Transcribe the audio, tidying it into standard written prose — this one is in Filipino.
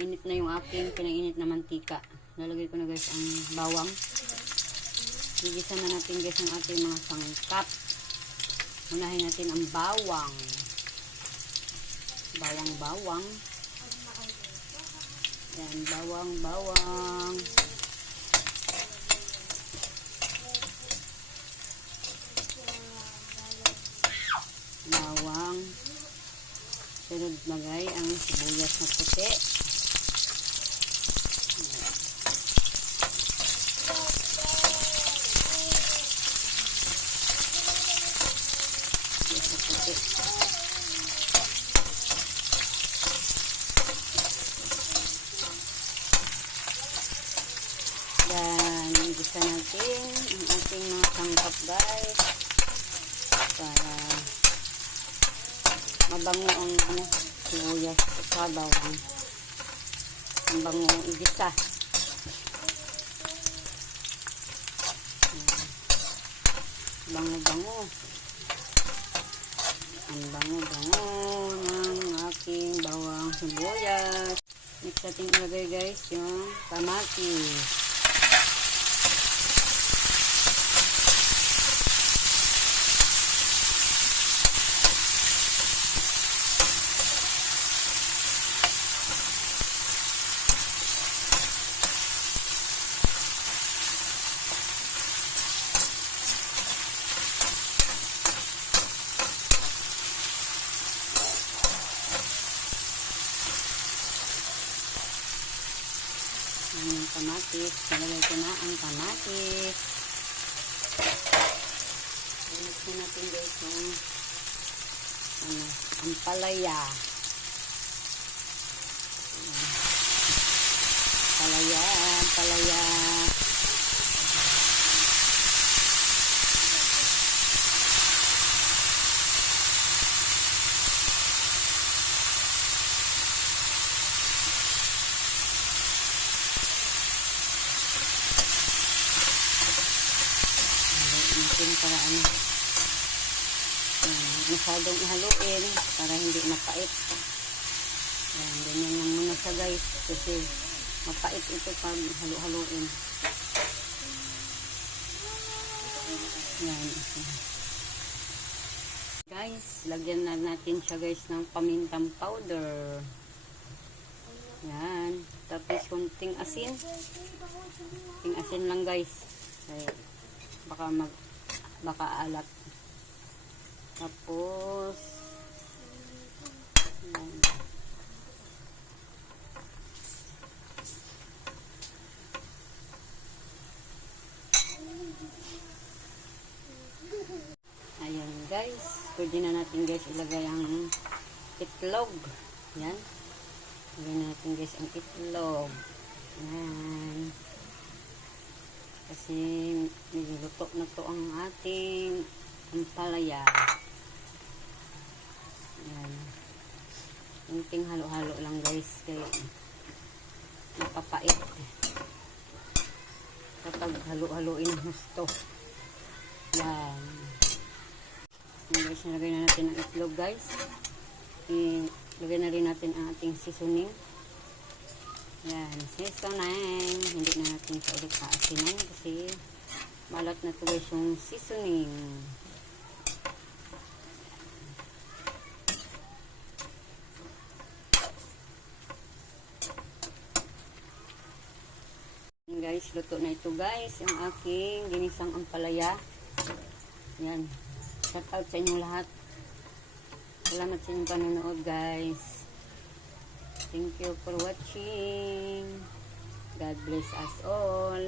Mainit na yung aking pinainit na mantika. Lalagay ko na guys ang bawang. Gigisa na natin guys ang ating mga sangkap. Unahin natin ang bawang. Bawang. Yan, bawang. Sunod lagay ang sibuyas na puti. Yan, gisa natin ang ating mga sangkap guys para mabango ang sibuyas sa bawang. Ang bango ang igisa. Bango. Ang bango ng aking bawang sibuyas. Next natin ilagay guys yung kamatis. Ang kamatis, nalagay ko na ang kamatis. Inis ko natin guys yung ampalaya. Ampalaya. Para masyadong ihaluin para hindi mapait. Yan, ganyan lang muna siya guys kasi mapait ito pag halu-haluin. Yan. Guys, lagyan na natin siya guys ng pamintang powder. Yan. Tapos kunting asin. Kunting asin lang guys. Ay, baka alat. Tapos ayan guys, pwede na natin guys ilagay ang itlog. Yan, ilagay natin guys ang itlog. Yan, kasi niluluto na to ang ating ampalaya. Yan, kunting halo-halo lang guys kaya napapait kapag halo-haloin gusto. Yan. Yan guys, nilagay na natin ang itlog guys. Ilagay na rin natin ang ating seasoning. Yan, seasoning. Hindi na natin siya ulit kaasinan kasi malat na ito guys yung seasoning. Yan guys, luto na ito guys. Yung aking ginisang ampalaya. Yan. Shout out sa inyong lahat. Salamat sa inyong panonood guys. Thank you for watching. God bless us all.